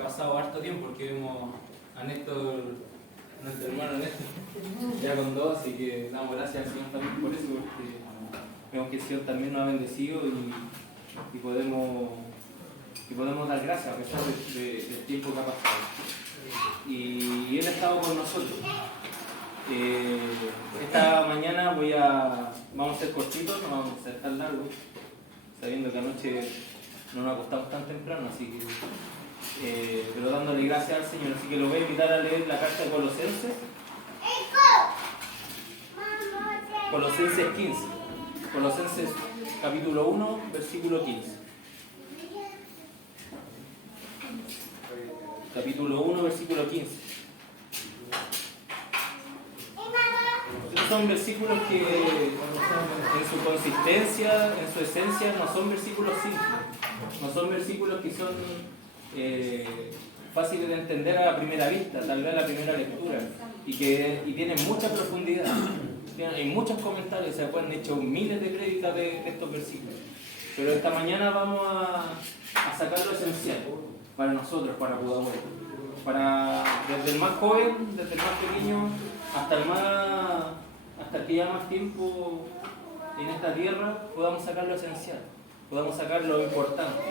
ha pasado harto tiempo porque vemos a Néstor, a nuestro hermano Néstor, ya con 2, así que damos gracias al Señor también por eso, porque vemos que el Señor también nos ha bendecido y podemos dar gracias a pesar del tiempo que ha pasado. Y Él ha estado con nosotros. Esta mañana vamos a ser cortitos, no vamos a ser tan largos, sabiendo que anoche no nos acostamos tan temprano, así que, pero dándole gracias al Señor. Así que lo voy a invitar a leer la carta de Colosenses. Colosenses 15. Colosenses capítulo 1, versículo 15. Capítulo 1, versículo 15. Son versículos que en su consistencia, en su esencia, no son versículos simples. No son versículos que son fáciles de entender a la primera vista, tal vez a la primera lectura, y tienen mucha profundidad. Hay muchos comentarios, se han hecho miles de prédicas de estos versículos. Pero esta mañana vamos a sacar lo esencial para nosotros, para Pudahuel. Desde el más joven, desde el más pequeño, hasta el que lleva más tiempo en esta tierra, podamos sacar lo esencial, podamos sacar lo importante.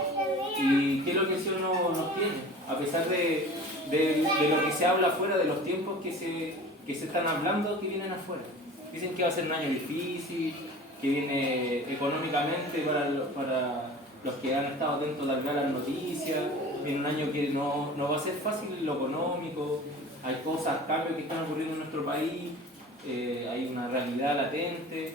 ¿Y qué es lo que el Señor nos tiene? A pesar de lo que se habla afuera, de los tiempos que se están hablando, que vienen afuera. Dicen que va a ser un año difícil, que viene económicamente para los que han estado atentos a las noticias, viene un año que no va a ser fácil en lo económico, hay cosas, cambios que están ocurriendo en nuestro país, hay una realidad latente,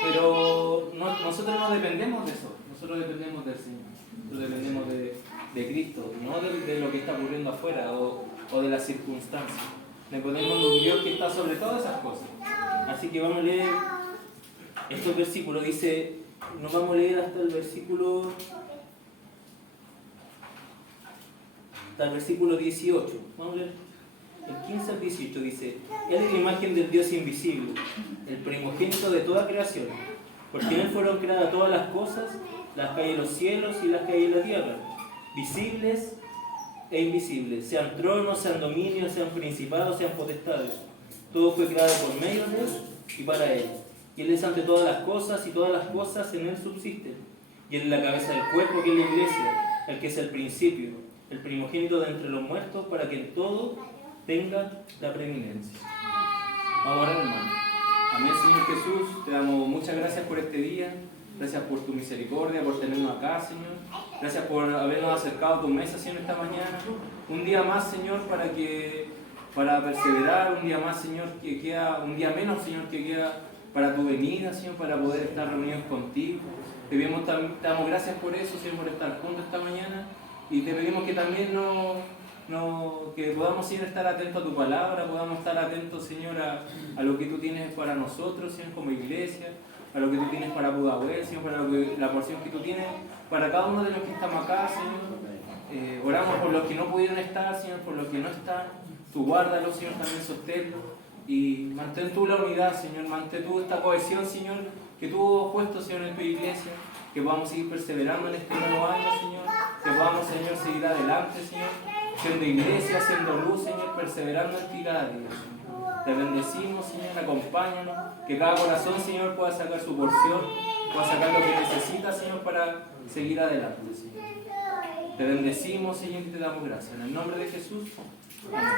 pero nosotros no dependemos de eso, nosotros dependemos del Señor, nosotros dependemos de Cristo, no de lo que está ocurriendo afuera o de las circunstancias. Dependemos de un Dios que está sobre todas esas cosas. Así que vamos a leer estos versículos. Nos vamos a leer hasta el versículo 18. Vamos a leer el 15 al 18. Dice: Él es la imagen del Dios invisible, el primogénito de toda creación, porque en Él fueron creadas todas las cosas, las que hay en los cielos y las que hay en la tierra, visibles e invisibles, sean tronos, sean dominios, sean principados, sean potestades. Todo fue creado por medio de Él y para Él. Y Él es ante todas las cosas, y todas las cosas en Él subsisten. Y Él es la cabeza del cuerpo, que es la iglesia, el que es el principio, el primogénito de entre los muertos, para que en todo tenga la preeminencia. Vamos a orar, hermano. Amén, Señor Jesús, te damos muchas gracias por este día. Gracias por tu misericordia, por tenernos acá, Señor. Gracias por habernos acercado a tu mesa, Señor, esta mañana. Un día más, Señor, para perseverar. Un día más, Señor, que queda, un día menos, Señor, que queda para tu venida, Señor, para poder estar reunidos contigo. Te damos gracias por eso, Señor, por estar juntos esta mañana. Y te pedimos que también que podamos, Señor, estar atentos a tu palabra, podamos estar atentos, Señor, a lo que tú tienes para nosotros, Señor, como iglesia, a lo que tú tienes para Pudahuel, Señor, para la porción que tú tienes para cada uno de los que estamos acá, Señor. Oramos por los que no pudieron estar, Señor, por los que no están. Tú guárdalos, Señor, también sosténlos. Y mantén tú la unidad, Señor, mantén tú esta cohesión, Señor, que tú has puesto, Señor, en tu iglesia. Que podamos seguir perseverando en este nuevo año, Señor. Que podamos, Señor, seguir adelante, Señor, siendo iglesia, siendo luz, Señor, perseverando en ti cada día, Señor. Te bendecimos, Señor, acompáñanos, que cada corazón, Señor, pueda sacar su porción, pueda sacar lo que necesita, Señor, para seguir adelante, Señor. Te bendecimos, Señor, y te damos gracias. En el nombre de Jesús. Amén.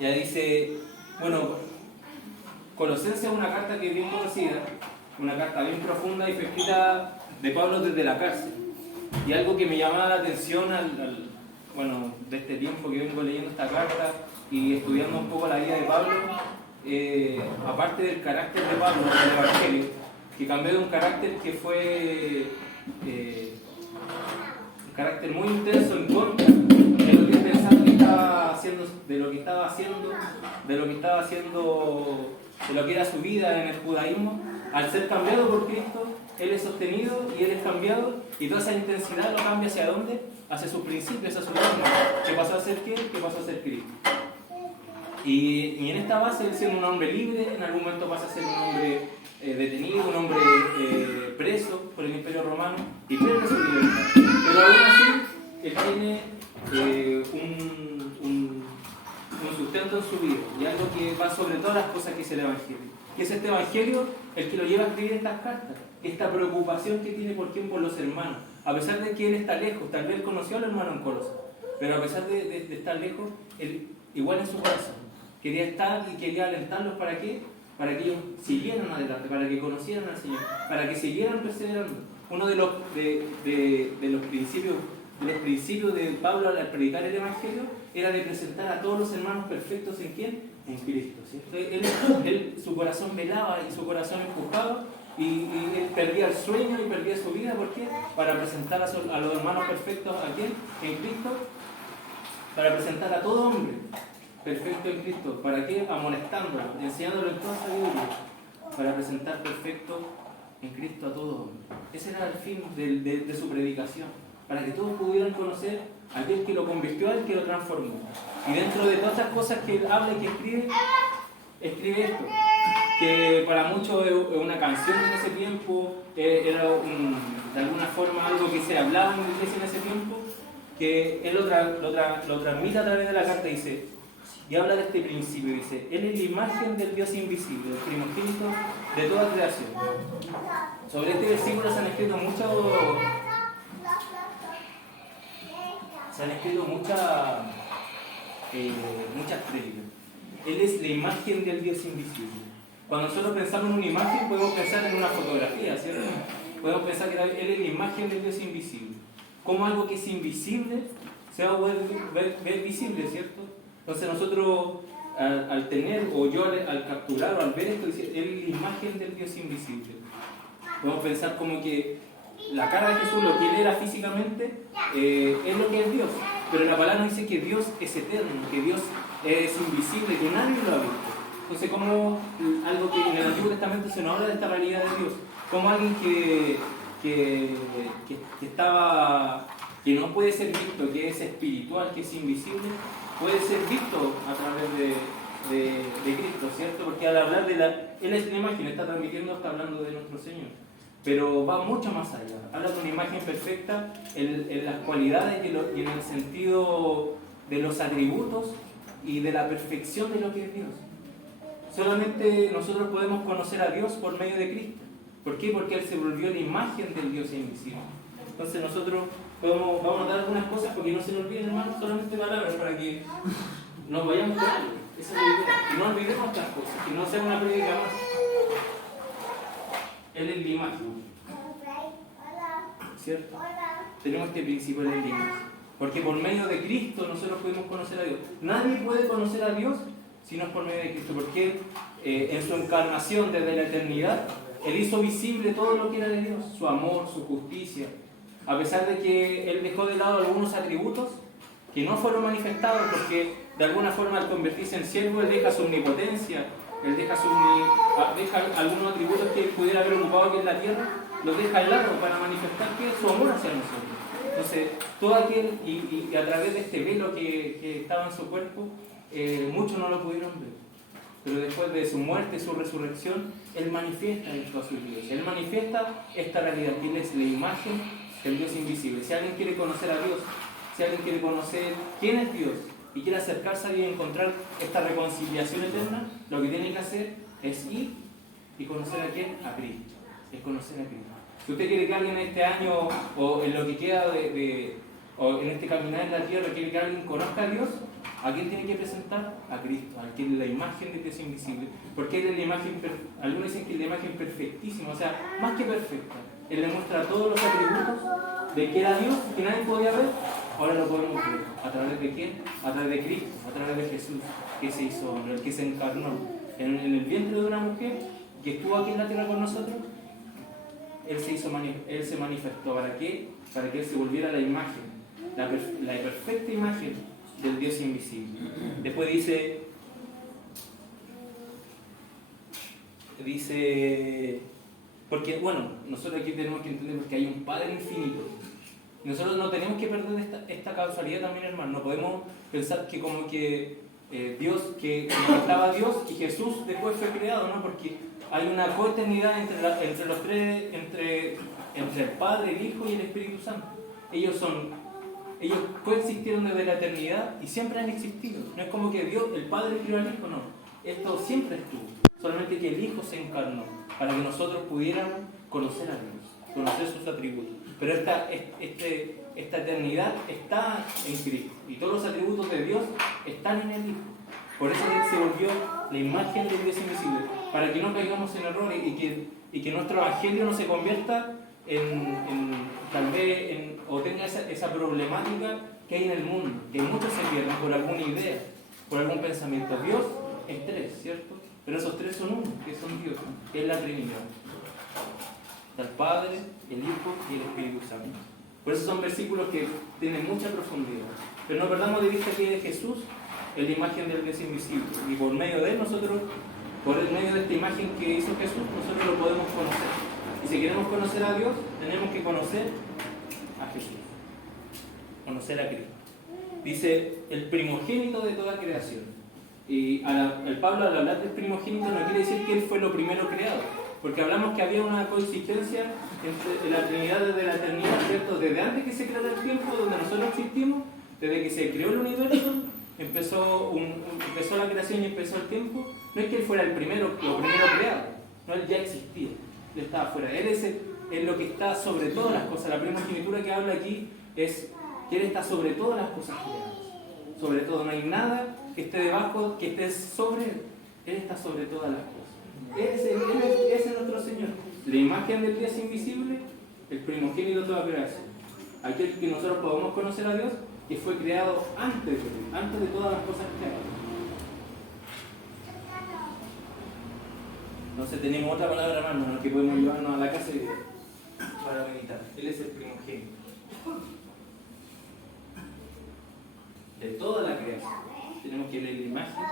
Ya dice, Colosenses es una carta que es bien conocida, una carta bien profunda y fue escrita de Pablo desde la cárcel. Y algo que me llamaba la atención de este tiempo que vengo leyendo esta carta y estudiando un poco la vida de Pablo, aparte del carácter de Pablo, del Evangelio, que cambió de un carácter que fue un carácter muy intenso en contra de lo que pensaba que estaba haciendo, de lo que era su vida en el judaísmo. Al ser cambiado por Cristo, Él es sostenido y Él es cambiado, y toda esa intensidad lo cambia ¿hacia dónde? Hacia sus principios, hacia su norma. ¿Qué pasó a ser qué? ¿Qué pasó a ser Cristo? Y en esta base, Él siendo un hombre libre, en algún momento pasa a ser un hombre detenido, un hombre preso por el Imperio Romano. tiene un sustento en su vida, y algo que va sobre todas las cosas que es el Evangelio. Y es este Evangelio el que lo lleva a escribir estas cartas, esta preocupación que tiene por los hermanos, a pesar de que él está lejos. Tal vez él conoció al hermano en Colosas, pero a pesar de estar lejos, él igual en su corazón quería estar y quería alentarlos. ¿Para qué? Para que ellos siguieran adelante, para que conocieran al Señor, para que siguieran perseverando. Uno de los principios de Pablo al predicar el Evangelio era de presentar a todos los hermanos perfectos. ¿En quién? En Cristo, ¿cierto? Él, su corazón velaba y su corazón empujaba, y él perdía el sueño y perdía su vida. ¿Por qué? Para presentar a los hermanos perfectos. ¿A quién? En Cristo. Para presentar a todo hombre perfecto en Cristo. ¿Para qué? Amonestándolo, enseñándolo en toda sabiduría, para presentar perfecto en Cristo a todo hombre. Ese era el fin de su predicación, para que todos pudieran conocer a aquel que lo convirtió, al que lo transformó. Y dentro de todas estas cosas que él habla y que escribe esto, que para muchos es una canción en ese tiempo, era de alguna forma algo que se hablaba en la iglesia en ese tiempo, que él lo transmite a través de la carta. Dice, y habla de este principio, dice: Él es la imagen del Dios invisible, el primogénito de toda creación. Sobre este versículo se han escrito muchas prédicas. Él es la imagen del Dios invisible. Cuando nosotros pensamos en una imagen, podemos pensar en una fotografía, ¿cierto? Podemos pensar que Él es la imagen del Dios invisible. Como algo que es invisible se va a poder ver visible, ¿cierto? Entonces nosotros, al tener, o yo al capturar o al ver esto, dice, Él es la imagen del Dios invisible. Podemos pensar como que la cara de Jesús, lo que Él era físicamente, es lo que es Dios. Pero la palabra dice que Dios es eterno, que Dios es invisible, que nadie lo ha visto. Entonces, como algo que en el Antiguo Testamento se nos habla de esta realidad de Dios, como alguien que no puede ser visto, que es espiritual, que es invisible, puede ser visto a través de Cristo, ¿cierto? Porque al hablar Él es la imagen, está hablando de nuestro Señor, pero va mucho más allá. Habla de una imagen perfecta en las cualidades y en el sentido de los atributos y de la perfección de lo que es Dios. Solamente nosotros podemos conocer a Dios por medio de Cristo. ¿Por qué? Porque Él se volvió la imagen del Dios invisible. Entonces nosotros vamos a dar algunas cosas, porque no se nos olviden, hermanos, solamente palabras, para que nos vayamos con algo. Esa es la idea. Y no olvidemos otras cosas, que no sea una prédica más. Él es la imagen, ¿cierto? Tenemos este principio de la imagen, porque por medio de Cristo nosotros podemos conocer a Dios. Nadie puede conocer a Dios si no es por medio de Cristo, porque en su encarnación desde la eternidad, Él hizo visible todo lo que era de Dios, su amor, su justicia. A pesar de que Él dejó de lado algunos atributos que no fueron manifestados, porque de alguna forma al convertirse en siervo, Él deja su omnipotencia, Él deja algunos atributos que Él pudiera haber ocupado aquí en la tierra, los deja al lado para manifestar que es su amor hacia nosotros. Entonces, todo aquel, y a través de este velo que estaba en su cuerpo, muchos no lo pudieron ver. Pero después de su muerte y su resurrección, Él manifiesta esto a sus vidas. Él manifiesta esta realidad, que Él es la imagen del Dios invisible. Si alguien quiere conocer a Dios, si alguien quiere conocer quién es Dios y quiere acercarse a Dios y encontrar esta reconciliación eterna, lo que tiene que hacer es ir y conocer a quién, a Cristo. Es conocer a Cristo. Si usted quiere que alguien este año, o en lo que queda o en este caminar en la tierra, quiere que alguien conozca a Dios, ¿a quién tiene que presentar? A Cristo, a quien es la imagen de Dios invisible. Porque Él es la imagen, algunos dicen que es la imagen perfectísima, o sea, más que perfecta. Él le muestra todos los atributos de que era Dios, que nadie podía ver. Ahora lo podemos ver. ¿A través de quién? A través de Cristo, a través de Jesús, que se hizo hombre, el que se encarnó en el vientre de una mujer, que estuvo aquí en la tierra con nosotros. Él se manifestó. ¿Para qué? Para que Él se volviera la imagen, la perfecta imagen del Dios invisible. Después dice, porque bueno, nosotros aquí tenemos que entender que hay un Padre infinito. Y nosotros no tenemos que perder esta causalidad también, hermano. No podemos pensar que como que Dios, que estaba Dios y Jesús después fue creado, ¿no? Porque hay una coeternidad entre los tres, entre el Padre, el Hijo y el Espíritu Santo. Ellos son ellos coexistieron desde la eternidad y siempre han existido. No es como que Dios, el Padre crió al Hijo, no. Esto siempre estuvo. Solamente que el Hijo se encarnó para que nosotros pudiéramos conocer a Dios, conocer sus atributos. Pero esta eternidad está en Cristo y todos los atributos de Dios están en el Hijo. Por eso Él se volvió la imagen del Dios invisible, para que no caigamos en errores y que nuestro evangelio no se convierta tal vez o tenga esa problemática que hay en el mundo, que muchos se pierden por alguna idea, por algún pensamiento. Dios es tres, ¿cierto? Pero esos tres son uno, que son Dios, que es la Trinidad. El Padre, el Hijo y el Espíritu Santo. Por eso son versículos que tienen mucha profundidad. Pero no perdamos de vista que Jesús es la imagen del Dios invisible. Y por medio de él nosotros, por el medio de esta imagen que hizo Jesús, nosotros lo podemos conocer. Y si queremos conocer a Dios, tenemos que conocer a Jesús. Conocer a Cristo. Dice, el primogénito de toda creación. Y el Pablo, al hablar del primogénito, no quiere decir que él fue lo primero creado. Porque hablamos que había una coexistencia entre la Trinidad desde la eternidad, ¿cierto? Desde antes que se creara el tiempo, donde nosotros existimos, desde que se creó el universo, empezó la creación y empezó el tiempo. No es que él fuera lo primero creado, no, él ya existía, él estaba fuera. Él es lo que está sobre todas las cosas. La primogenitura que habla aquí es que él está sobre todas las cosas creadas. Sobre todo, no hay nada que esté debajo, que esté sobre él. Él está sobre todas las cosas. Ese es nuestro Señor. La imagen del Dios invisible, el primogénito de toda creación. Aquel que nosotros podamos conocer a Dios, que fue creado antes de todas las cosas creadas. Entonces tenemos otra palabra más, hermano, que podemos llevarnos a la casa para meditar. Él es el primogénito de toda la creación. Tenemos que leer la imagen.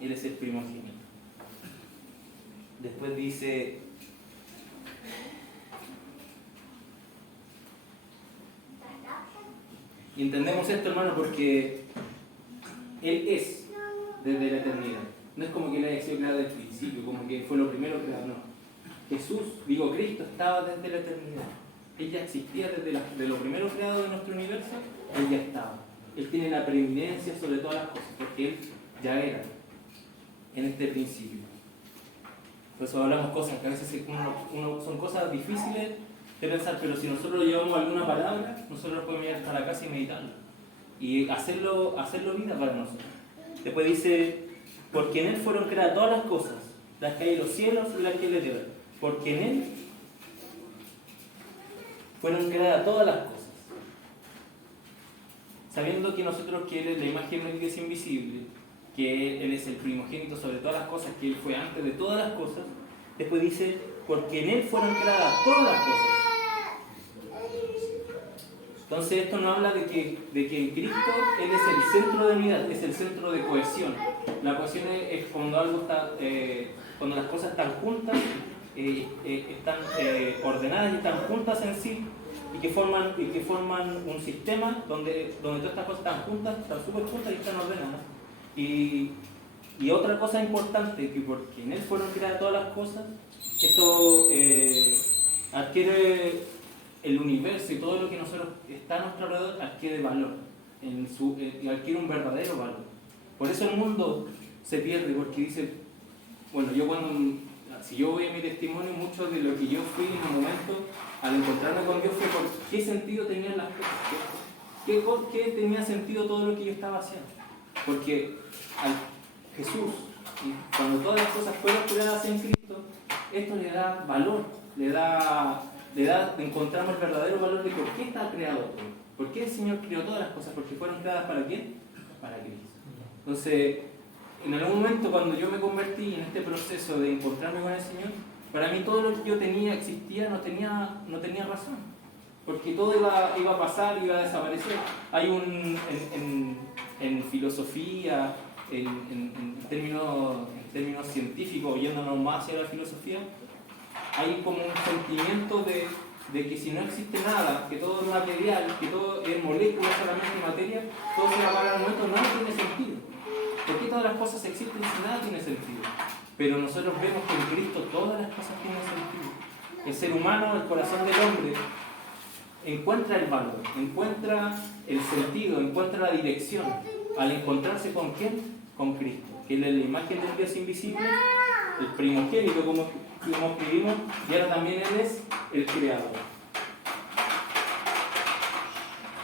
Él es el primogénito. Después dice, y entendemos esto, hermano, porque Él es desde la eternidad. No es como que Él haya sido creado desde el principio, como que fue lo primero creado, no. Cristo estaba desde la eternidad. Él ya existía desde lo primero creado de nuestro universo, Él ya estaba. Él tiene la preeminencia sobre todas las cosas, porque Él ya era en este principio. Por eso hablamos cosas que a veces son cosas difíciles de pensar, pero si nosotros llevamos alguna palabra, nosotros podemos ir hasta la casa y meditarla. Y hacerlo vida para nosotros. Después dice, porque en Él fueron creadas todas las cosas, las que hay en los cielos y las que hay en la tierra. Porque en Él fueron creadas todas las cosas. Sabiendo que Él es la imagen del Dios invisible, que Él es el primogénito sobre todas las cosas, que Él fue antes de todas las cosas. Después dice, porque en Él fueron creadas todas las cosas. Entonces esto nos habla de que en Cristo Él es el centro de unidad, es el centro de cohesión. La cohesión es cuando cuando las cosas están juntas, están ordenadas y están juntas en sí, y que forman un sistema donde todas estas cosas están juntas, están súper juntas y están ordenadas. Y otra cosa importante, que porque en Él fueron creadas todas las cosas, esto adquiere el universo y todo lo que está a nuestro alrededor adquiere valor, adquiere un verdadero valor. Por eso el mundo se pierde, porque dice, bueno, si yo voy a mi testimonio, mucho de lo que yo fui en un momento, al encontrarme con Dios, fue por qué sentido tenían las cosas, qué tenía sentido todo lo que yo estaba haciendo. Porque Jesús, y cuando todas las cosas fueron creadas en Cristo, esto le da valor, encontramos el verdadero valor de por qué está creado todo. ¿Por qué el Señor creó todas las cosas? Porque fueron creadas ¿para quién? Para Cristo. Entonces, en algún momento cuando yo me convertí en este proceso de encontrarme con el Señor, para mí todo lo que yo existía, no tenía razón. Porque todo iba a pasar, iba a desaparecer. Hay en filosofía, en términos científicos, yéndonos más hacia la filosofía, hay como un sentimiento de que si no existe nada, que todo es material, que todo es molécula, solamente materia, todo se va a parar al momento, nada tiene sentido. ¿Por qué todas las cosas existen si nada tiene sentido? Pero nosotros vemos que en Cristo todas las cosas tienen sentido. El ser humano, el corazón del hombre, encuentra el valor, encuentra el sentido, encuentra la dirección al encontrarse con ¿quién? Con Cristo, que Él es la imagen del Dios invisible, el primogénito, como escribimos, y ahora también Él es el creador.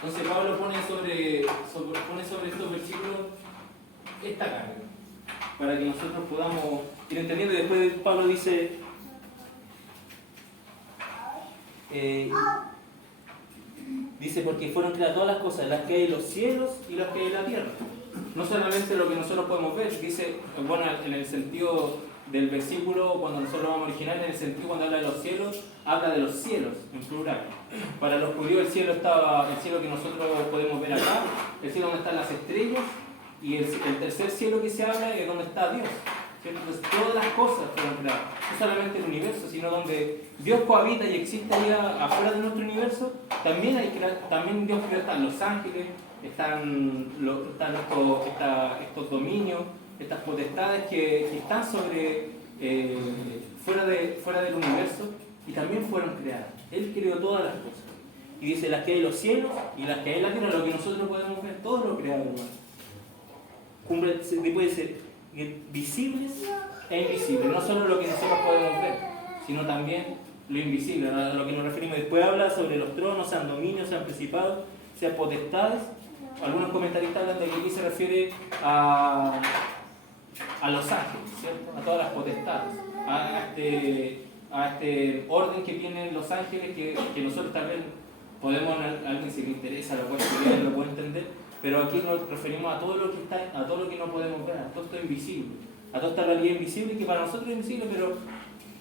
Entonces Pablo pone sobre estos versículos esta carga, para que nosotros podamos ir entendiendo. Y después Pablo dice, porque fueron creadas todas las cosas, las que hay en los cielos y las que hay en la tierra. No solamente lo que nosotros podemos ver, dice, bueno, en el sentido del versículo, cuando nosotros vamos a original, en el sentido cuando habla de los cielos, habla de los cielos, en plural. Para los judíos el cielo que nosotros podemos ver acá, el cielo donde están las estrellas, y el tercer cielo que se habla es donde está Dios. ¿Cierto? Entonces todas las cosas fueron creadas, no solamente el universo, sino donde Dios cohabita y existe allá afuera de nuestro universo, también Dios creó, están los ángeles, están estos dominios, estas potestades que están fuera del universo, y también fueron creadas. Él creó todas las cosas. Y dice, las que hay en los cielos y las que hay en la tierra, lo que nosotros podemos ver, todo lo creado, hermano. Puede ser visibles e invisibles, no solo lo que nosotros podemos ver, sino también lo invisible, a lo que nos referimos. Después habla sobre los tronos, sean dominios, sean principados, sean potestades. Algunos comentaristas hablan de que aquí se refiere a los ángeles, ¿cierto? A todas las potestades, a este orden que tienen los ángeles, que nosotros también podemos, a alguien si le interesa, lo puede estudiar, lo puede entender. Pero aquí nos referimos a todo lo que no podemos ver, a todo esto invisible, a toda esta realidad invisible que para nosotros es invisible, pero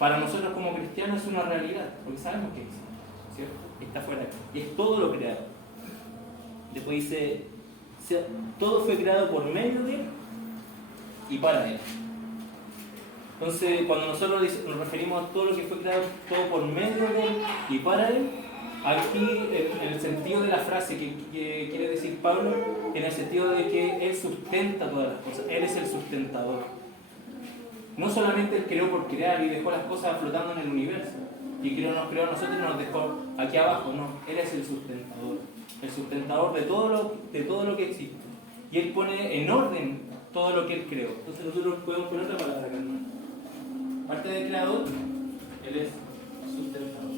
para nosotros como cristianos es una realidad, porque sabemos que existe, ¿cierto? Está fuera, y es todo lo creado. Después dice, todo fue creado por medio de Él y para Él. Entonces, cuando nosotros nos referimos a todo lo que fue creado, todo por medio de Él y para Él, aquí, en el sentido de la frase que quiere decir Pablo, en el sentido de que Él sustenta todas las cosas, Él es el sustentador. No solamente Él creó por crear y dejó las cosas flotando en el universo, y nos creó a nosotros y nos dejó aquí abajo, no, Él es el sustentador de todo lo que existe. Y Él pone en orden todo lo que Él creó. Entonces nosotros podemos poner otra palabra acá, hermano. Parte del creador, Él es sustentador.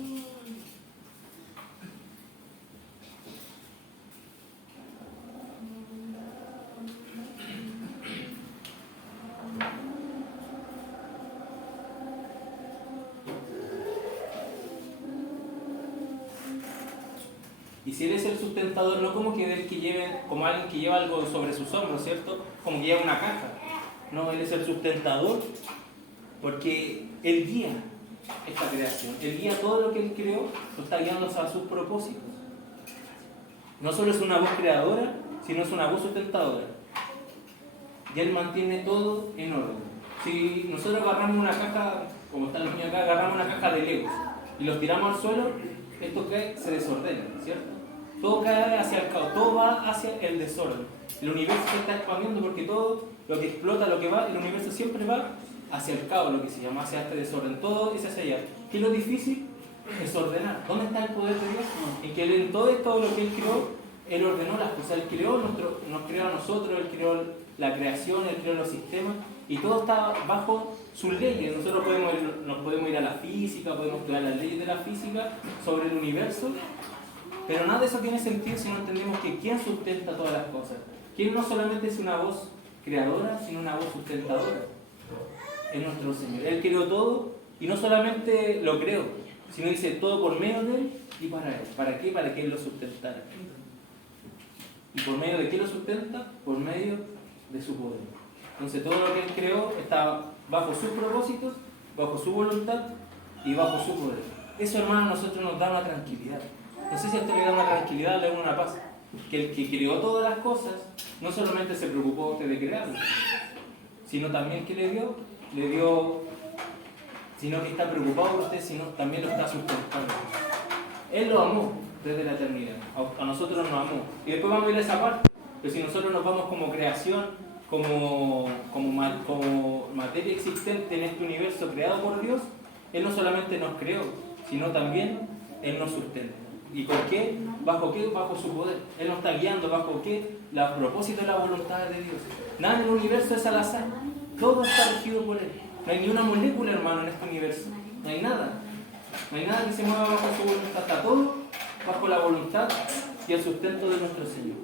Y si Él es el sustentador, no como como alguien que lleva algo sobre sus hombros, ¿cierto? Como que lleva una caja. No, Él es el sustentador porque Él guía esta creación. Él guía todo lo que Él creó, lo está guiando a sus propósitos. No solo es una voz creadora, sino es una voz sustentadora. Y Él mantiene todo en orden. Si nosotros agarramos una caja, como están los niños acá, agarramos una caja de Legos y los tiramos al suelo, esto cae, se desordena, ¿cierto? Todo cae hacia el caos, todo va hacia el desorden. El universo se está expandiendo porque todo lo que explota, lo que va, el universo siempre va hacia el caos, lo que se llama, hacia este desorden. Todo es hacia allá. ¿Qué es lo difícil? Es ordenar. ¿Dónde está el poder de Dios? En que en todo lo que Él creó, Él ordenó las cosas. Él creó nos creó a nosotros, Él creó la creación, Él creó los sistemas, y todo está bajo sus leyes. Nosotros nos podemos ir a la física, podemos estudiar las leyes de la física sobre el universo, pero nada de eso tiene sentido si no entendemos que ¿quién sustenta todas las cosas? ¿Quién no solamente es una voz creadora, sino una voz sustentadora? Es nuestro Señor. Él creó todo, y no solamente lo creó, sino dice todo por medio de Él y para Él. ¿Para qué? Para que Él lo sustentara. ¿Y por medio de qué lo sustenta? Por medio de su poder. Entonces todo lo que Él creó está bajo sus propósitos, bajo su voluntad y bajo su poder. Eso, hermano, a nosotros nos da una tranquilidad. No sé si a usted le da una tranquilidad, le da una paz. Que el que creó todas las cosas no solamente se preocupó usted de crearlas, sino también que le dio, sino que está preocupado por usted, sino también lo está sustentando. Él lo amó desde la eternidad, a nosotros nos amó. Y después vamos a ir a esa parte, pero si nosotros nos vamos como creación, como materia existente en este universo creado por Dios, Él no solamente nos creó, sino también Él nos sustenta. ¿Y por qué? ¿Bajo qué? Bajo su poder. Él nos está guiando. ¿Bajo qué? El propósito de la voluntad de Dios. Nada en el universo es al azar. Todo está regido por Él. No hay ni una molécula, hermano, en este universo. No hay nada. No hay nada que se mueva bajo su voluntad. Está todo bajo la voluntad y el sustento de nuestro Señor.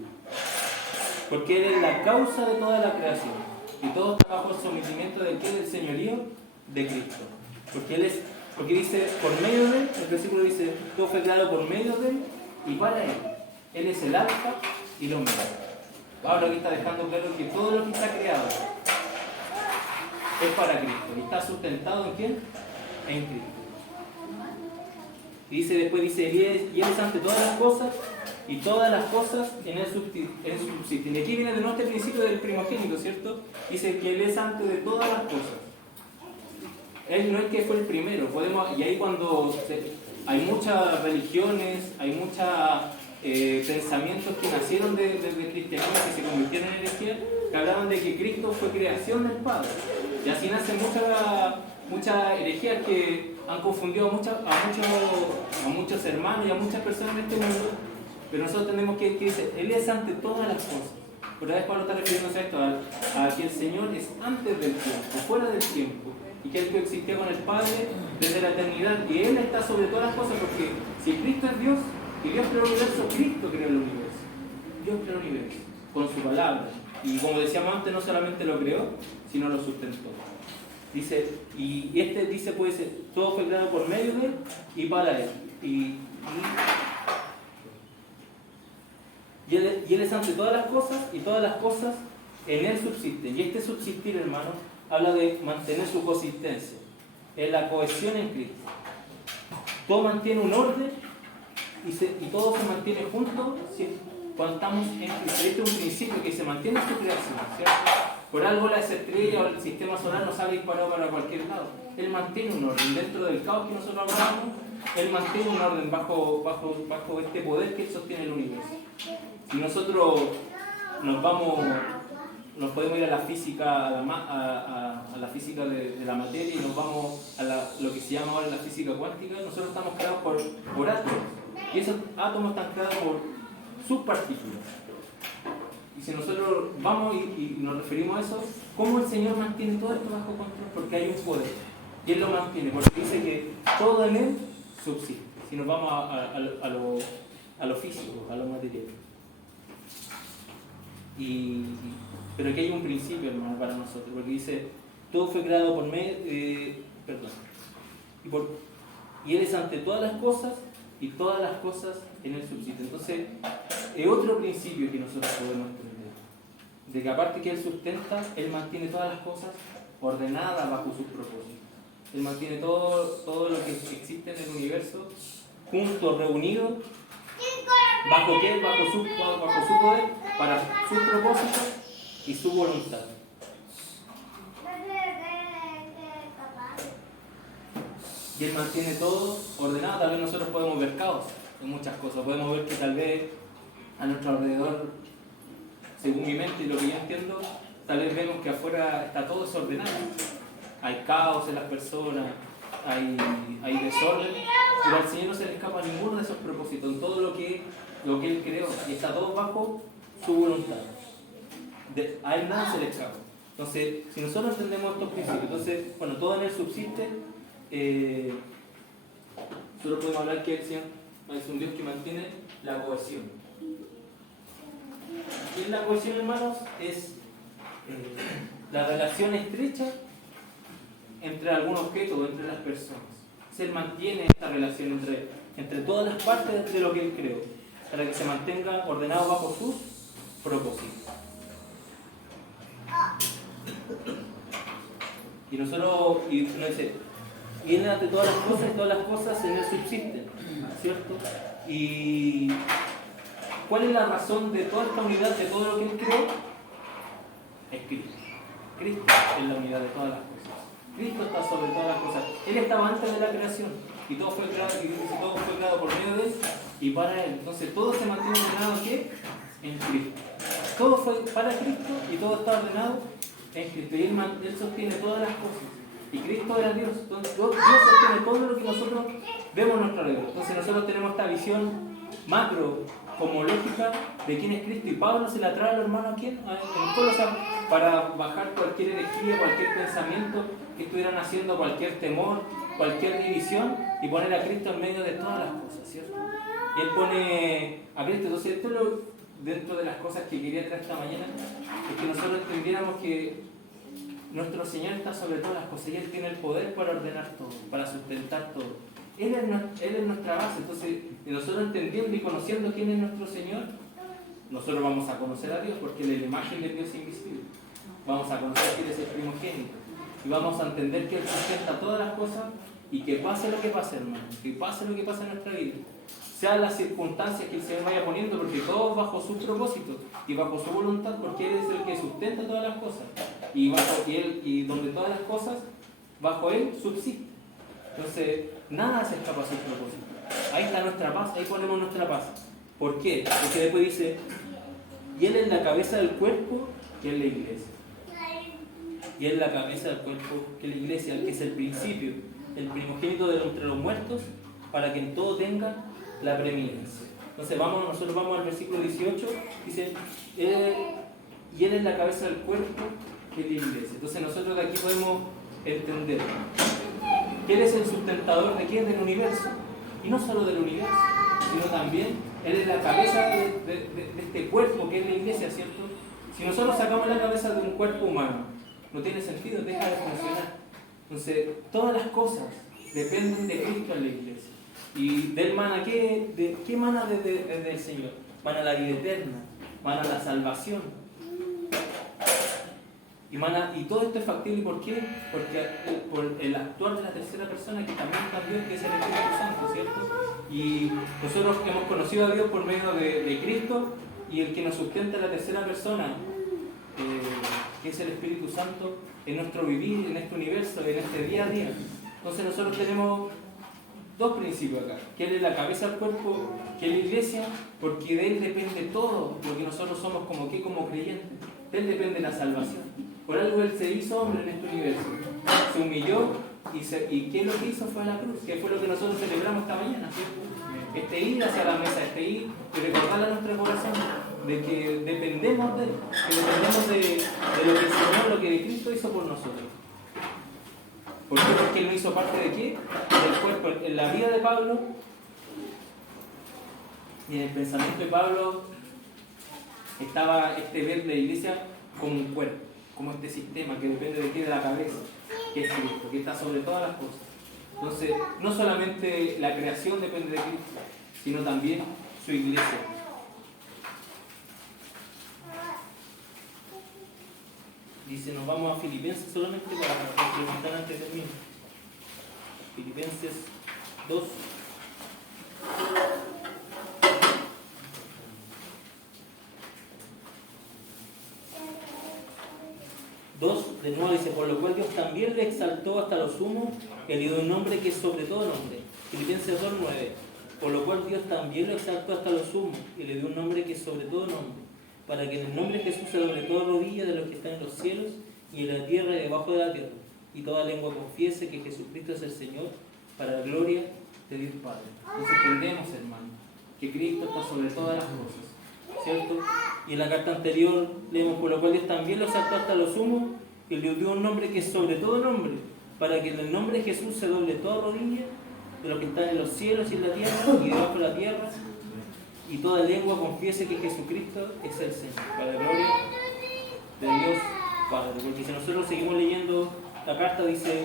Porque Él es la causa de toda la creación. Y todo está bajo el sometimiento de ¿qué? Del señorío de Cristo. Porque dice, por medio de Él, el versículo dice, todo fue creado por medio de Él y para Él. Él es el alfa y el omega. Pablo aquí está dejando claro que todo lo que está creado es para Cristo. ¿Y está sustentado en quién? En Cristo. Y después dice, y Él es ante todas las cosas, y todas las cosas en Él subsisten. Y aquí viene de nuevo este principio del primogénito, ¿cierto? Dice que Él es antes de todas las cosas. Él no es que fue el primero. Y ahí cuando hay muchas religiones, hay muchos pensamientos que nacieron del cristianismo, que se convirtieron en herejía, que hablaban de que Cristo fue creación del Padre. Y así nacen muchas herejías que han confundido a muchos hermanos y a muchas personas en este mundo. Pero nosotros tenemos que decir, Él es ante todas las cosas. Pero vez Pablo está refiriéndose a esto, a que el Señor es antes del tiempo, fuera del tiempo, y que Él coexistía con el Padre desde la eternidad, y Él está sobre todas las cosas, porque si Cristo es Dios, y Dios creó el universo, Cristo creó el universo. Dios creó el universo, con su palabra. Y como decíamos antes, no solamente lo creó, sino lo sustentó. Dice, dice pues, todo fue creado por medio de Él y para Él. Y Él es ante todas las cosas, y todas las cosas en Él subsisten. Y este subsistir, hermano, habla de mantener su consistencia, en la cohesión en Cristo. Todo mantiene un orden y todo se mantiene junto cuando estamos en Cristo. Este es un principio que se mantiene en su creación, ¿cierto? Por algo las estrellas o el sistema solar no sale disparado para cualquier lado. Él mantiene un orden. Dentro del caos que nosotros hablamos, Él mantiene un orden bajo este poder que Él sostiene el universo. Si nosotros nos podemos ir a la física, a la física de la materia, y nos vamos a lo que se llama ahora la física cuántica, nosotros estamos creados por átomos. Y esos átomos están creados por subpartículas. Y si nosotros vamos y nos referimos a eso, ¿cómo el Señor mantiene todo esto bajo control? Porque hay un poder. Y Él lo mantiene, porque dice que todo en Él subsiste. Si nos vamos a lo físico, a lo material. Pero aquí hay un principio, hermano, para nosotros, porque dice, todo fue creado por medio, y Él es ante todas las cosas, y todas las cosas en Él subsisten. Entonces, es otro principio que nosotros podemos entender, de que aparte que Él sustenta, Él mantiene todas las cosas ordenadas bajo sus propósitos. Él mantiene todo lo que existe en el universo, juntos, reunidos, ¿bajo qué? Bajo su poder, para sus propósitos y su voluntad. Y Él mantiene todo ordenado. Tal vez nosotros podemos ver caos en muchas cosas. Podemos ver que tal vez a nuestro alrededor, según mi mente y lo que yo entiendo, tal vez vemos que afuera está todo desordenado. Hay caos en las personas, hay desorden, pero al Señor no se le escapa ninguno de esos propósitos, en todo lo que Él creó, y está todo bajo su voluntad. A Él nada se le escapa. Entonces, si nosotros entendemos estos principios, entonces, bueno, todo en Él subsiste. Nosotros podemos hablar que el Señor es un Dios que mantiene la cohesión. ¿Qué es la cohesión, hermanos? Es la relación estrecha entre algún objeto o entre las personas. Él mantiene esta relación entre todas las partes de lo que Él creó, para que se mantenga ordenado bajo sus propósitos. Y nosotros, y Él ante todas las cosas, y todas las cosas en Él subsisten, ¿cierto? Y ¿cuál es la razón de toda esta unidad, de todo lo que Él creó? Es Cristo. Cristo es la unidad de todas las cosas. Cristo está sobre todas las cosas. Él estaba antes de la creación, y todo fue creado por medio de Él y para Él. Entonces todo se mantiene ordenado ¿qué? En Cristo. Todo fue para Cristo y todo está ordenado en Cristo. Y Él sostiene todas las cosas. Y Cristo era Dios. Entonces Dios sostiene todo lo que nosotros vemos nuestro alrededor. Entonces nosotros tenemos esta visión macro, como lógica, de quién es Cristo. Y Pablo se la trae a los hermanos aquí en Colosas para bajar cualquier herejía, cualquier pensamiento que estuvieran haciendo, cualquier temor, cualquier división, y poner a Cristo en medio de todas las cosas, ¿cierto? Y él pone a Cristo. Entonces esto es dentro de las cosas que quería traer esta mañana, es que nosotros entendiéramos que nuestro Señor está sobre todas las cosas y Él tiene el poder para ordenar todo, para sustentar todo. Él es nuestra base. Entonces, nosotros entendiendo y conociendo quién es nuestro Señor, nosotros vamos a conocer a Dios, porque Él es la imagen de Dios invisible. Vamos a conocer que Él es el primogénito. Y vamos a entender que Él sustenta todas las cosas y que pase lo que pase, hermano, que pase lo que pase en nuestra vida, sean las circunstancias que el Señor vaya poniendo, porque todo bajo su propósito y bajo su voluntad, porque Él es el que sustenta todas las cosas. Y donde todas las cosas, bajo Él subsisten. Entonces, nada se escapa a su propósito. Ahí está nuestra paz, ahí ponemos nuestra paz. ¿Por qué? Porque después dice, y Él es la cabeza del cuerpo, que es la iglesia. Y Él es la cabeza del cuerpo, que es la iglesia, el que es el principio, el primogénito de entre los muertos, para que en todo tenga la preeminencia. Entonces nosotros vamos al versículo 18, dice, y Él es la cabeza del cuerpo, que es la iglesia. Entonces nosotros de aquí podemos entender que Él es el sustentador de quién, del universo, y no solo del universo, sino también Él es la cabeza de este cuerpo que es la iglesia, ¿cierto? Si nosotros sacamos la cabeza de un cuerpo humano, no tiene sentido, deja de funcionar. Entonces, todas las cosas dependen de Cristo en la iglesia. Y del mana, ¿qué mana desde el Señor? Mana la vida eterna, mana la salvación. Y todo esto es factible, ¿por qué? Porque por el actuar de la tercera persona, que también está Dios, que es el Espíritu Santo, ¿cierto? Y nosotros hemos conocido a Dios por medio de Cristo, y el que nos sustenta la tercera persona, que es el Espíritu Santo, en nuestro vivir, en este universo, en este día a día. Entonces nosotros tenemos dos principios acá, que Él es la cabeza del cuerpo, que es la iglesia, porque de Él depende todo, porque nosotros somos como creyentes. De Él depende la salvación. Por algo Él se hizo hombre en este universo, se humilló, y ¿qué es lo que hizo? Fue a la cruz, que fue lo que nosotros celebramos esta mañana, ¿cierto? Este ir hacia la mesa, este ir y recordarle a nuestro corazón de que dependemos de Él, que dependemos de lo que el Señor, lo que Cristo hizo por nosotros. ¿Por qué? Porque Él no hizo parte de qué? Del cuerpo. En la vida de Pablo y en el pensamiento de Pablo estaba este ver de la iglesia como un cuerpo, como este sistema que depende de qué, de la cabeza, que es Cristo, que está sobre todas las cosas. Entonces, no solamente la creación depende de Cristo, sino también su iglesia. Dice, nos vamos a Filipenses solamente para complementar antes de terminar. Filipenses 2. 2, de nuevo dice, por lo cual Dios también le exaltó hasta lo sumo, y le dio un nombre que es sobre todo nombre. Filipenses 2:9, por lo cual Dios también lo exaltó hasta lo sumo, y le dio un nombre que es sobre todo nombre, para que en el nombre de Jesús se doble toda rodilla de los que están en los cielos y en la tierra y debajo de la tierra, y toda lengua confiese que Jesucristo es el Señor, para la gloria de Dios Padre. Entonces entendemos, hermano, que Cristo está sobre todas las cosas, ¿cierto? Y en la carta anterior leemos, por lo cual Dios también lo exaltó hasta lo sumo, y le dio un nombre que es sobre todo nombre, para que en el nombre de Jesús se doble toda rodilla de los que están en los cielos y en la tierra y debajo de la tierra, y toda lengua confiese que Jesucristo es el Señor, para la gloria de Dios Padre. Porque si nosotros seguimos leyendo la carta, dice,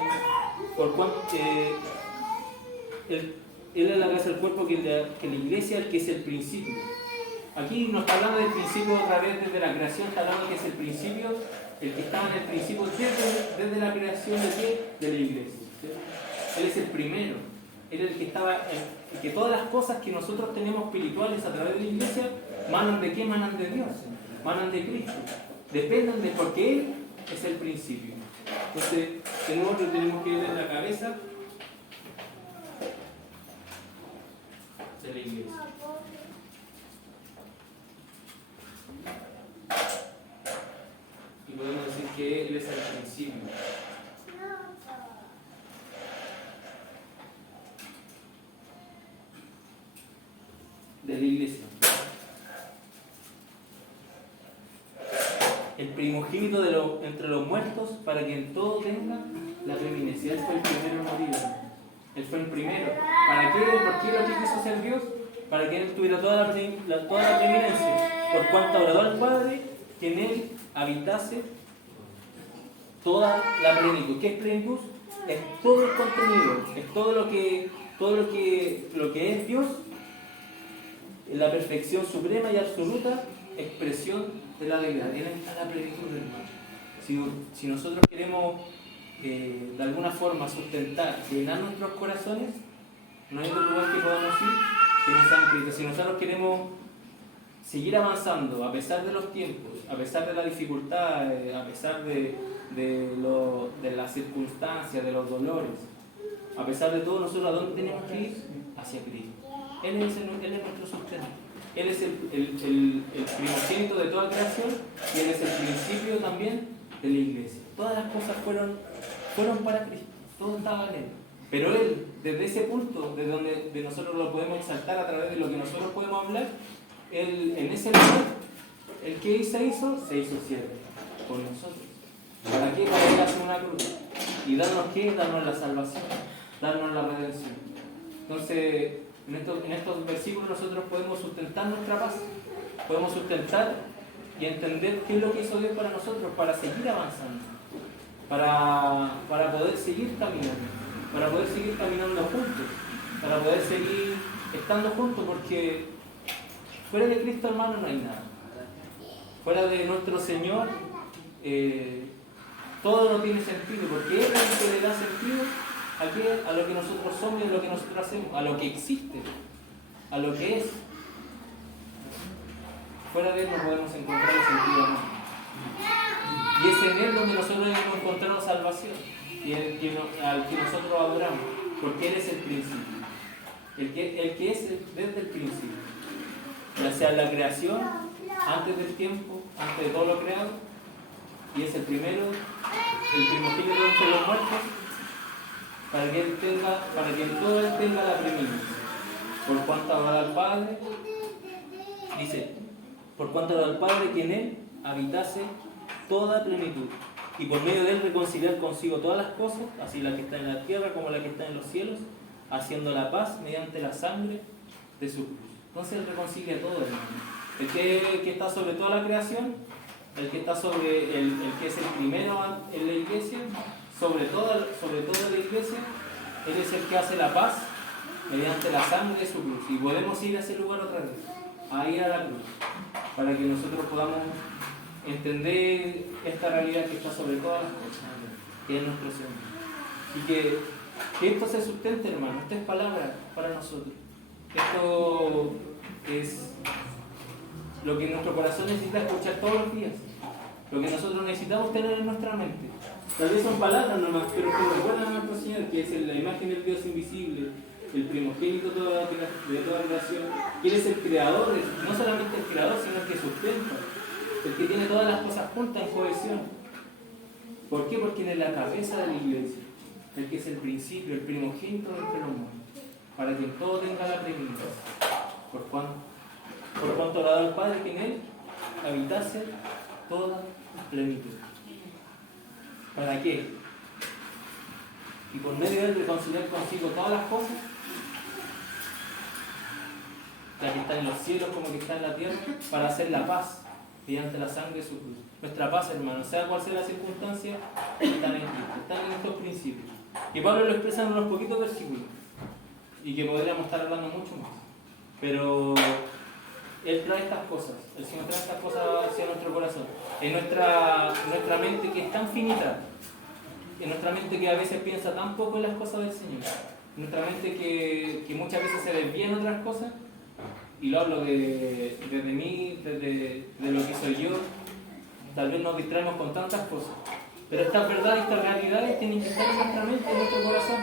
por cuanto Él es la cabeza del cuerpo, que la iglesia, el que es el principio. Aquí nos está hablando del principio otra vez desde la creación, está hablando que es el principio, el que estaba en el principio desde la creación de la iglesia, ¿sí? Él es el primero, Él es el que estaba, el que todas las cosas que nosotros tenemos espirituales a través de la iglesia, manan de qué? Manan de Dios, manan de Cristo, dependen de porque Él es el principio. Entonces, nosotros tenemos que ver la cabeza de la iglesia. Y podemos decir que Él es el principio. de la iglesia. El primogénito entre los muertos, para que en todo tenga la preeminencia. Él fue el primero en morir. Él fue el primero. ¿Para qué? ¿Por qué lo que quiso ser Dios? Para que Él tuviera toda la preeminencia. Por cuanto agradó al Padre, que en Él habitase toda la plenitud. ¿Qué es plenitud? Es todo el contenido, es todo lo que es Dios, en la perfección suprema y absoluta expresión de la deidad. Él está la plenitud, hermano. Si nosotros queremos de alguna forma sustentar, llenar nuestros corazones, no hay otro lugar que podamos ir que no sea en Cristo. Si nosotros queremos seguir avanzando a pesar de los tiempos, a pesar de la dificultad, a pesar de las circunstancias, de los dolores, a pesar de todo, nosotros ¿a dónde tenemos que ir? Hacia Cristo. Él es nuestro sustento. Él es el primogénito de toda creación y Él es el principio también de la iglesia. Todas las cosas fueron para Cristo, todo estaba en Él. Pero Él, desde ese punto, desde donde nosotros lo podemos exaltar a través de lo que nosotros podemos hablar, Él, en ese lugar, el que se hizo siervo por nosotros. ¿Para qué? Para ir hacia una cruz. ¿Y darnos qué? Darnos la salvación, darnos la redención. Entonces, en estos versículos nosotros podemos sustentar nuestra paz, podemos sustentar y entender qué es lo que hizo Dios para nosotros, para seguir avanzando, para poder seguir caminando juntos, para poder seguir estando juntos, porque fuera de Cristo, hermano, no hay nada. Fuera de nuestro Señor, todo no tiene sentido, porque Él es el que le da sentido a lo que nosotros somos y a lo que nosotros hacemos, a lo que existe, a lo que es. Fuera de Él no podemos encontrar el sentido, ¿no? Y es en Él donde nosotros hemos encontrado salvación y al que nosotros adoramos, porque Él es el principio, el que es desde el principio, ya sea en la creación, antes del tiempo, antes de todo lo creado, y es el primero, el primogénito entre los muertos, para que en todo Él tenga la preeminencia. Por cuanto agradó al Padre, dice, por cuanto agradó al Padre que en Él habitase toda plenitud, y por medio de Él reconciliar consigo todas las cosas, así las que están en la tierra como las que están en los cielos, haciendo la paz mediante la sangre de su cruz. Entonces Él reconcilia todo, hermano. El que está sobre toda la creación, el que está sobre el que es el primero en la iglesia, sobre toda la iglesia, Él es el que hace la paz mediante la sangre de su cruz. Y podemos ir a ese lugar otra vez, a ir a la cruz, para que nosotros podamos entender esta realidad que está sobre todas las cosas, que es nuestro Señor. Y que esto se sustente, hermano. Esta es palabra para nosotros. Esto es lo que nuestro corazón necesita escuchar todos los días, lo que nosotros necesitamos tener en nuestra mente. Tal vez son palabras nomás, pero que recuerdan a nuestro Señor, que es la imagen del Dios invisible, el primogénito de toda creación, que Él es el creador, no solamente el creador, sino el que sustenta, el que tiene todas las cosas juntas en cohesión. ¿Por qué? Porque Él es la cabeza de la iglesia, el que es el principio, el primogénito entre los mundos, para que en todo tenga la preeminencia. Por cuanto agradó al Padre que en Él habitase toda plenitud. ¿Para qué? Y por medio de Él reconciliar consigo todas las cosas, la que está en los cielos como que está en la tierra, para hacer la paz mediante la sangre de su cruz. Nuestra paz, hermano, sea cual sea la circunstancia, está en Cristo, están en estos principios. Y Pablo lo expresa en unos poquitos versículos, y que podríamos estar hablando mucho más. Pero Él trae estas cosas, el Señor trae estas cosas hacia nuestro corazón, en nuestra mente que es tan finita, en nuestra mente que a veces piensa tan poco en las cosas del Señor, en nuestra mente que muchas veces se desvía en otras cosas, y lo hablo desde mí, desde lo que soy yo. Tal vez nos distraemos con tantas cosas, pero estas verdades, estas realidades tienen que estar en nuestra mente, en nuestro corazón,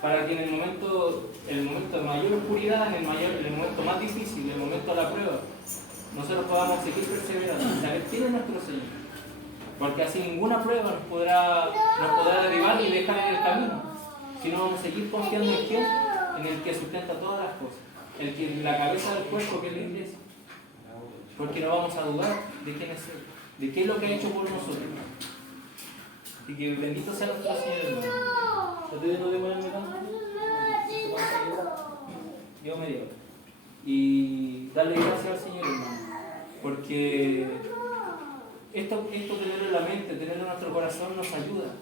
para que en el momento de mayor oscuridad, en el momento más difícil, en el momento de la prueba, nosotros podamos seguir perseverando, saber quién es nuestro Señor, porque así ninguna prueba nos podrá derribar y dejar en el camino, sino vamos a seguir confiando en quién, en el que sustenta todas las cosas, la cabeza del cuerpo, que es la iglesia. Porque no vamos a dudar de quién es Él, de qué es lo que ha hecho por nosotros. Y que bendito sea nuestro Señor, hermano. ¿Ustedes no deben ponerme tanto? Yo me llevo. Y darle gracias al Señor, hermano. Porque esto tenerlo en la mente, tenerlo en nuestro corazón nos ayuda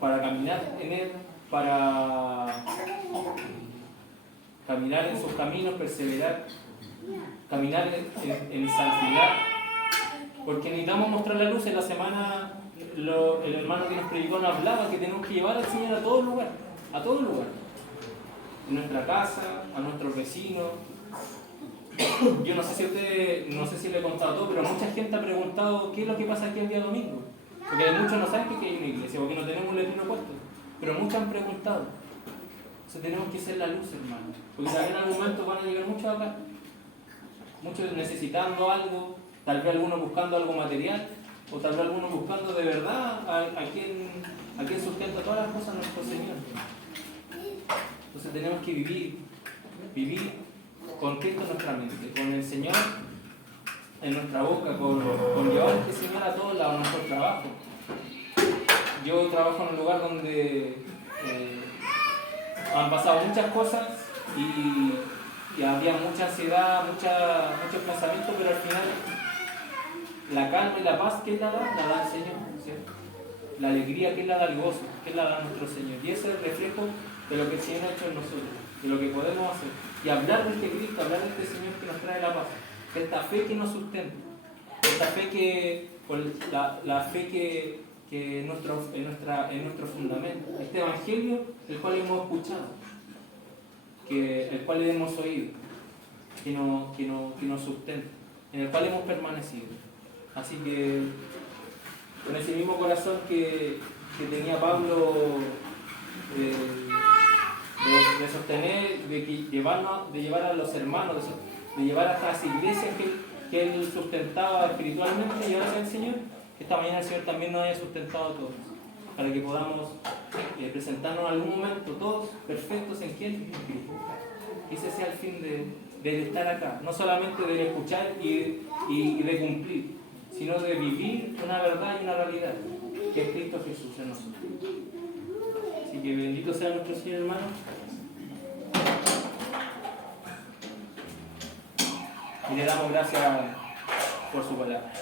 para caminar en Él, para caminar en sus caminos, perseverar, caminar en santidad, porque necesitamos mostrar la luz. En la semana el hermano que nos predicó nos hablaba que tenemos que llevar al Señor a todo lugar, en nuestra casa, a nuestros vecinos. Yo no sé si le he contado todo, pero mucha gente ha preguntado qué es lo que pasa aquí el día domingo, porque muchos no saben que hay una iglesia, porque no tenemos un letrero puesto, pero muchos han preguntado. Entonces tenemos que ser la luz, hermano, porque también en algún momento van a llegar muchos acá, muchos necesitando algo, tal vez algunos buscando algo material, o tal vez algunos buscando de verdad a quien sustenta todas las cosas nuestro Señor. Entonces tenemos que vivir contento en nuestra mente, con el Señor en nuestra boca, con llevar este Señor a todos lados, a nuestro trabajo. Yo trabajo en un lugar donde han pasado muchas cosas y había mucha ansiedad, muchos pensamientos, pero al final la calma y la paz, ¿quién la da? La da el Señor, ¿cierto? La alegría, ¿quién la da? El gozo, ¿quién la da? Nuestro Señor. Y ese es el reflejo de lo que el Señor ha hecho en nosotros, de lo que podemos hacer. Y hablar de este Cristo, hablar de este Señor que nos trae la paz, de esta fe que nos sustenta, de esta fe la fe que es nuestro fundamento, este Evangelio, el cual hemos escuchado, el cual hemos oído, que nos sustenta, en el cual hemos permanecido. Así que con ese mismo corazón que tenía Pablo de sostener, de llevar a los hermanos, de llevar a estas iglesias que él sustentaba espiritualmente, llevar hacia el Señor, que esta mañana el Señor también nos haya sustentado a todos, para que podamos presentarnos en algún momento todos perfectos en quién, en Cristo. Ese sea el fin de estar acá, no solamente de escuchar y de cumplir, sino de vivir una verdad y una realidad, que es Cristo Jesús en nosotros. Así que bendito sea nuestro Señor, hermano. Y le damos gracias por su palabra.